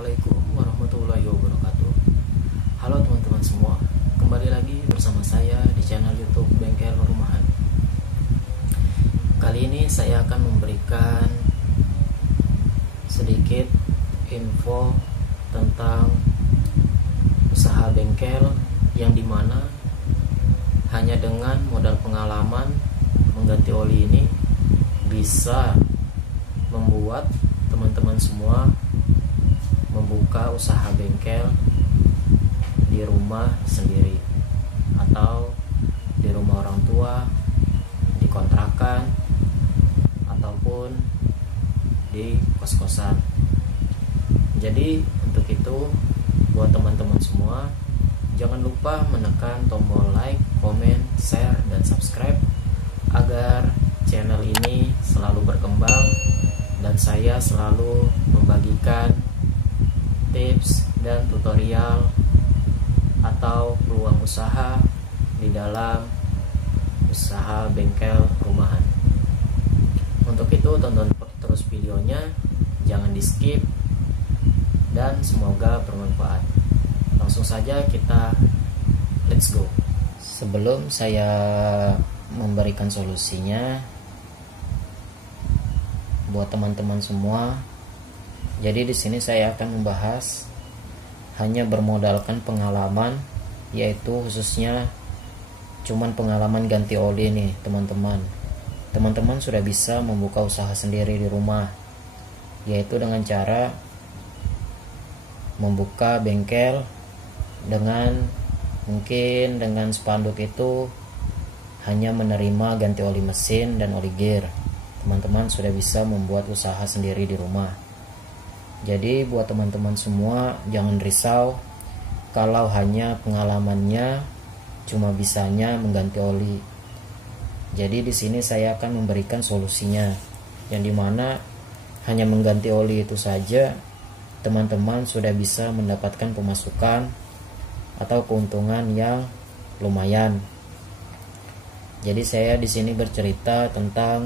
Assalamualaikum warahmatullahi wabarakatuh. Halo teman-teman semua, kembali lagi bersama saya di channel YouTube Bengkel Rumahan. Kali ini saya akan memberikan sedikit info tentang usaha bengkel yang dimana hanya dengan modal pengalaman mengganti oli ini bisa membuat teman-teman semua membuka usaha bengkel di rumah sendiri atau di rumah orang tua, di kontrakan ataupun di kos-kosan. Jadi untuk itu buat teman-teman semua, jangan lupa menekan tombol like, komen, share, dan subscribe agar channel ini selalu berkembang dan saya selalu membagikan tips dan tutorial atau peluang usaha di dalam usaha bengkel rumahan. Untuk itu tonton terus videonya, jangan di skip, dan semoga bermanfaat. Langsung saja kita let's go. Sebelum saya memberikan solusinya buat teman-teman semua, jadi di sini saya akan membahas hanya bermodalkan pengalaman, yaitu khususnya cuman pengalaman ganti oli nih teman-teman. Teman-teman sudah bisa membuka usaha sendiri di rumah, yaitu dengan cara membuka bengkel dengan mungkin dengan spanduk itu hanya menerima ganti oli mesin dan oli gear. Teman-teman sudah bisa membuat usaha sendiri di rumah. Jadi buat teman-teman semua, jangan risau kalau hanya pengalamannya cuma bisanya mengganti oli. Jadi di sini saya akan memberikan solusinya, yang dimana hanya mengganti oli itu saja teman-teman sudah bisa mendapatkan pemasukan atau keuntungan yang lumayan. Jadi saya di sini bercerita tentang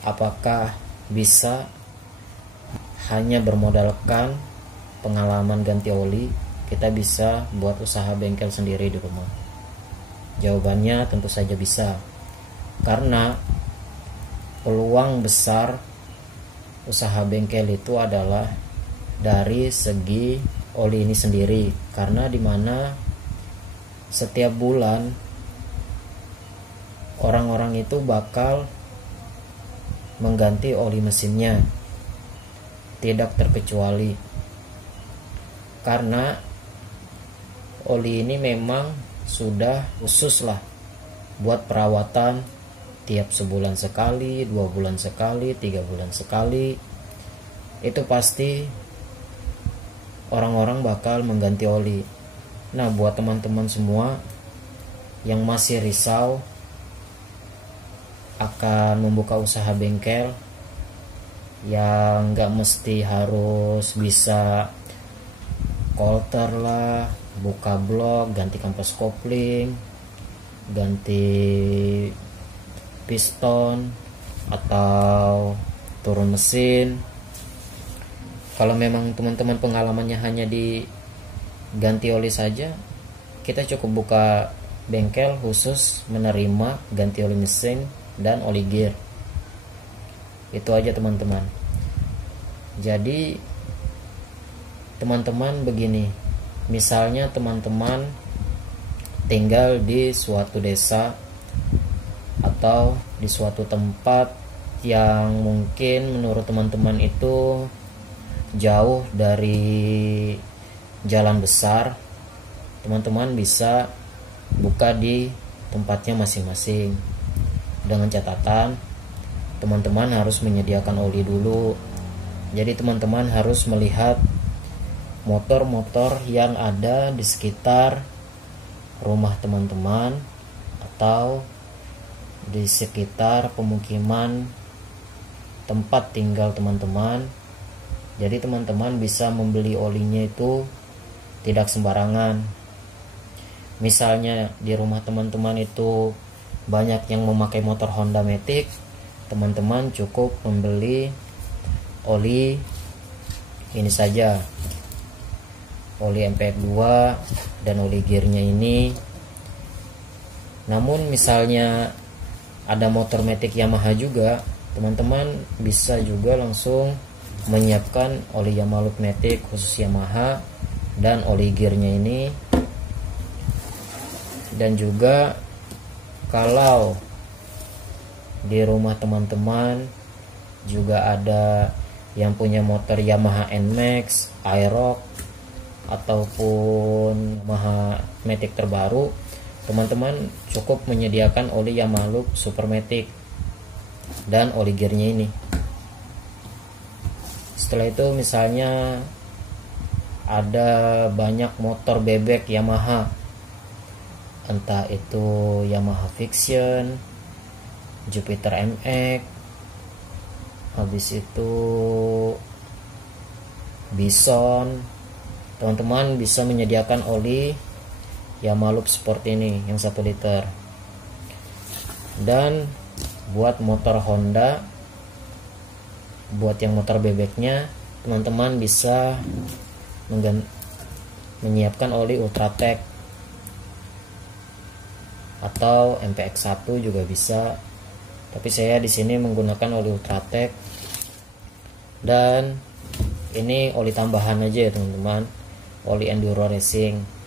apakah bisa hanya bermodalkan pengalaman ganti oli kita bisa buat usaha bengkel sendiri di rumah. Jawabannya tentu saja bisa, karena peluang besar usaha bengkel itu adalah dari segi oli ini sendiri, karena dimana setiap bulan orang-orang itu bakal mengganti oli mesinnya, tidak terkecuali, karena oli ini memang sudah khusus lah buat perawatan tiap sebulan sekali, 2 bulan sekali, 3 bulan sekali. Itu pasti orang-orang bakal mengganti oli. Nah, buat teman-teman semua yang masih risau akan membuka usaha bengkel, yang nggak mesti harus bisa kolter lah, buka blok, ganti kampas kopling, ganti piston, atau turun mesin. Kalau memang teman-teman pengalamannya hanya di ganti oli saja, kita cukup buka bengkel khusus menerima ganti oli mesin dan oli gear. Itu aja teman-teman. Jadi teman-teman begini, misalnya teman-teman tinggal di suatu desa atau di suatu tempat yang mungkin menurut teman-teman itu jauh dari jalan besar, teman-teman bisa buka di tempatnya masing-masing, dengan catatan teman-teman harus menyediakan oli dulu. Jadi teman-teman harus melihat motor-motor yang ada di sekitar rumah teman-teman atau di sekitar pemukiman tempat tinggal teman-teman. Jadi teman-teman bisa membeli olinya itu tidak sembarangan. Misalnya di rumah teman-teman itu banyak yang memakai motor Honda Matic, teman-teman cukup membeli oli ini saja, oli MPF2 dan oli gearnya ini. Namun misalnya ada motor matic Yamaha juga, teman-teman bisa juga langsung menyiapkan oli Yamaluk matic khusus Yamaha dan oli gearnya ini. Dan juga kalau di rumah teman-teman juga ada yang punya motor Yamaha NMAX, Aerox ataupun Yamaha matic terbaru, teman-teman cukup menyediakan oli Yamaluk Super Matic dan oli gearnya ini. Setelah itu misalnya ada banyak motor bebek Yamaha, entah itu Yamaha Fiction, Jupiter MX, habis itu Bison, teman-teman bisa menyediakan oli Yamaluk seperti ini yang 1 liter. Dan buat motor Honda, buat yang motor bebeknya, teman-teman bisa menyiapkan oli Ultratech atau MPX1 juga bisa, tapi saya di sini menggunakan oli Ultratech. Dan ini oli tambahan aja ya teman-teman, oli Enduro Racing,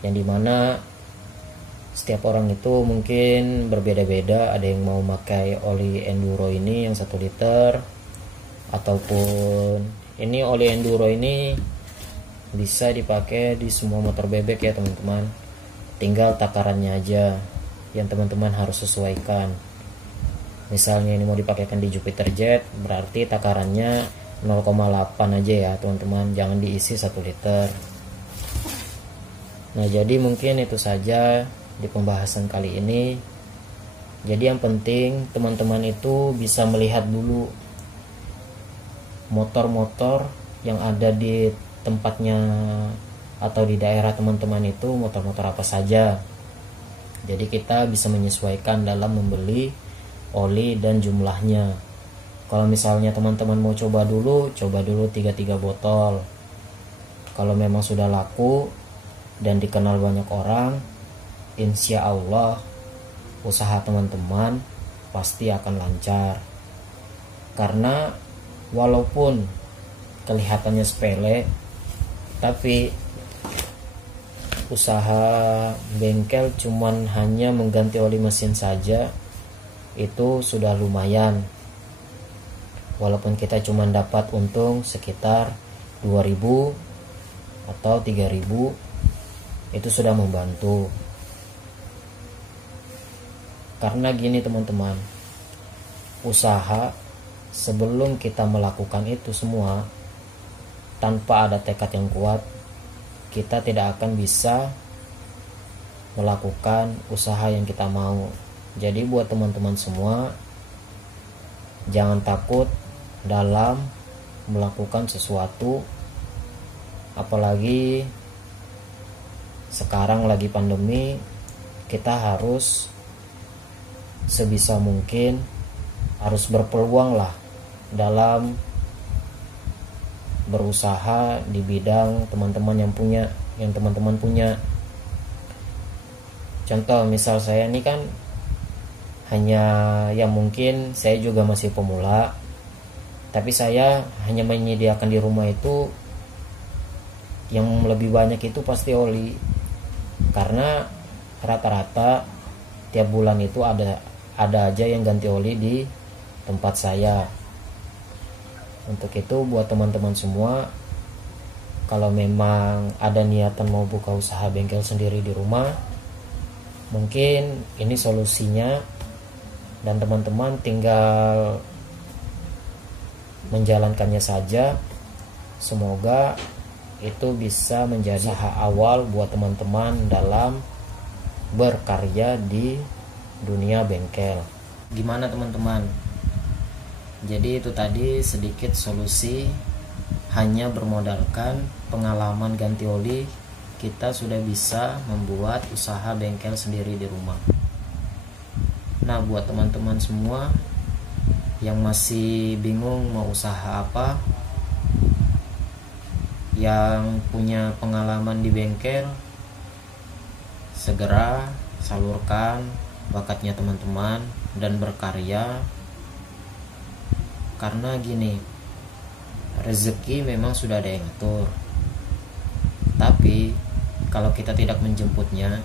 yang dimana setiap orang itu mungkin berbeda-beda. Ada yang mau pakai oli Enduro ini yang 1 liter, ataupun ini oli Enduro ini bisa dipakai di semua motor bebek ya teman-teman, tinggal takarannya aja yang teman-teman harus sesuaikan. Misalnya ini mau dipakaikan di Jupiter Jet, berarti takarannya 0,8 aja ya teman-teman, jangan diisi 1 liter. Nah, jadi mungkin itu saja di pembahasan kali ini. Jadi yang penting teman-teman itu bisa melihat dulu motor-motor yang ada di tempatnya atau di daerah teman-teman itu motor-motor apa saja. Jadi kita bisa menyesuaikan dalam membeli oli dan jumlahnya. Kalau misalnya teman-teman mau coba dulu 3 botol. Kalau memang sudah laku dan dikenal banyak orang, insya Allah usaha teman-teman pasti akan lancar. Karena walaupun kelihatannya sepele, tapi usaha bengkel cuman hanya mengganti oli mesin saja itu sudah lumayan. Walaupun kita cuman dapat untung sekitar 2.000 atau 3.000, itu sudah membantu. Karena gini teman-teman, usaha sebelum kita melakukan itu semua tanpa ada tekad yang kuat, kita tidak akan bisa melakukan usaha yang kita mau. Jadi buat teman-teman semua, jangan takut dalam melakukan sesuatu, apalagi sekarang lagi pandemi. Kita harus sebisa mungkin harus berpeluang lah dalam berusaha di bidang teman-teman yang teman-teman punya. Contoh misal saya ini kan hanya yang mungkin saya juga masih pemula, tapi saya hanya menyediakan di rumah itu yang lebih banyak itu pasti oli, karena rata-rata tiap bulan itu ada aja yang ganti oli di tempat saya. Untuk itu buat teman-teman semua, kalau memang ada niatan mau buka usaha bengkel sendiri di rumah, mungkin ini solusinya, dan teman-teman tinggal menjalankannya saja. Semoga itu bisa menjadi usaha awal buat teman-teman dalam berkarya di dunia bengkel. Gimana teman-teman? Jadi itu tadi sedikit solusi, hanya bermodalkan pengalaman ganti oli, kita sudah bisa membuat usaha bengkel sendiri di rumah. Nah, buat teman-teman semua yang masih bingung mau usaha apa, yang punya pengalaman di bengkel, segera salurkan bakatnya teman-teman dan berkarya. Karena gini, rezeki memang sudah ada yang atur, tapi kalau kita tidak menjemputnya,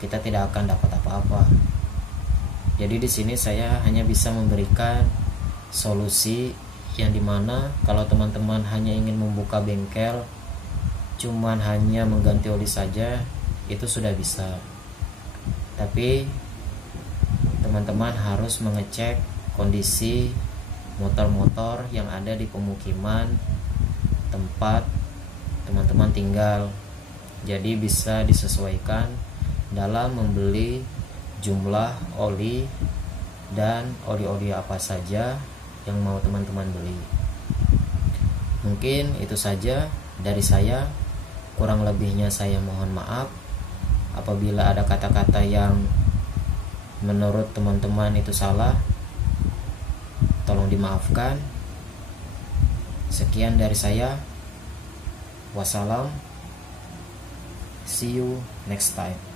kita tidak akan dapat apa-apa. Jadi di sini saya hanya bisa memberikan solusi yang dimana kalau teman-teman hanya ingin membuka bengkel, cuman hanya mengganti oli saja, itu sudah bisa. Tapi teman-teman harus mengecek kondisi motor-motor yang ada di pemukiman tempat teman-teman tinggal. Jadi bisa disesuaikan dalam membeli jumlah oli dan oli-oli apa saja yang mau teman-teman beli. Mungkin itu saja dari saya. Kurang lebihnya saya mohon maaf. Apabila ada kata-kata yang menurut teman-teman itu salah, tolong dimaafkan. Sekian dari saya. Wassalam. See you next time.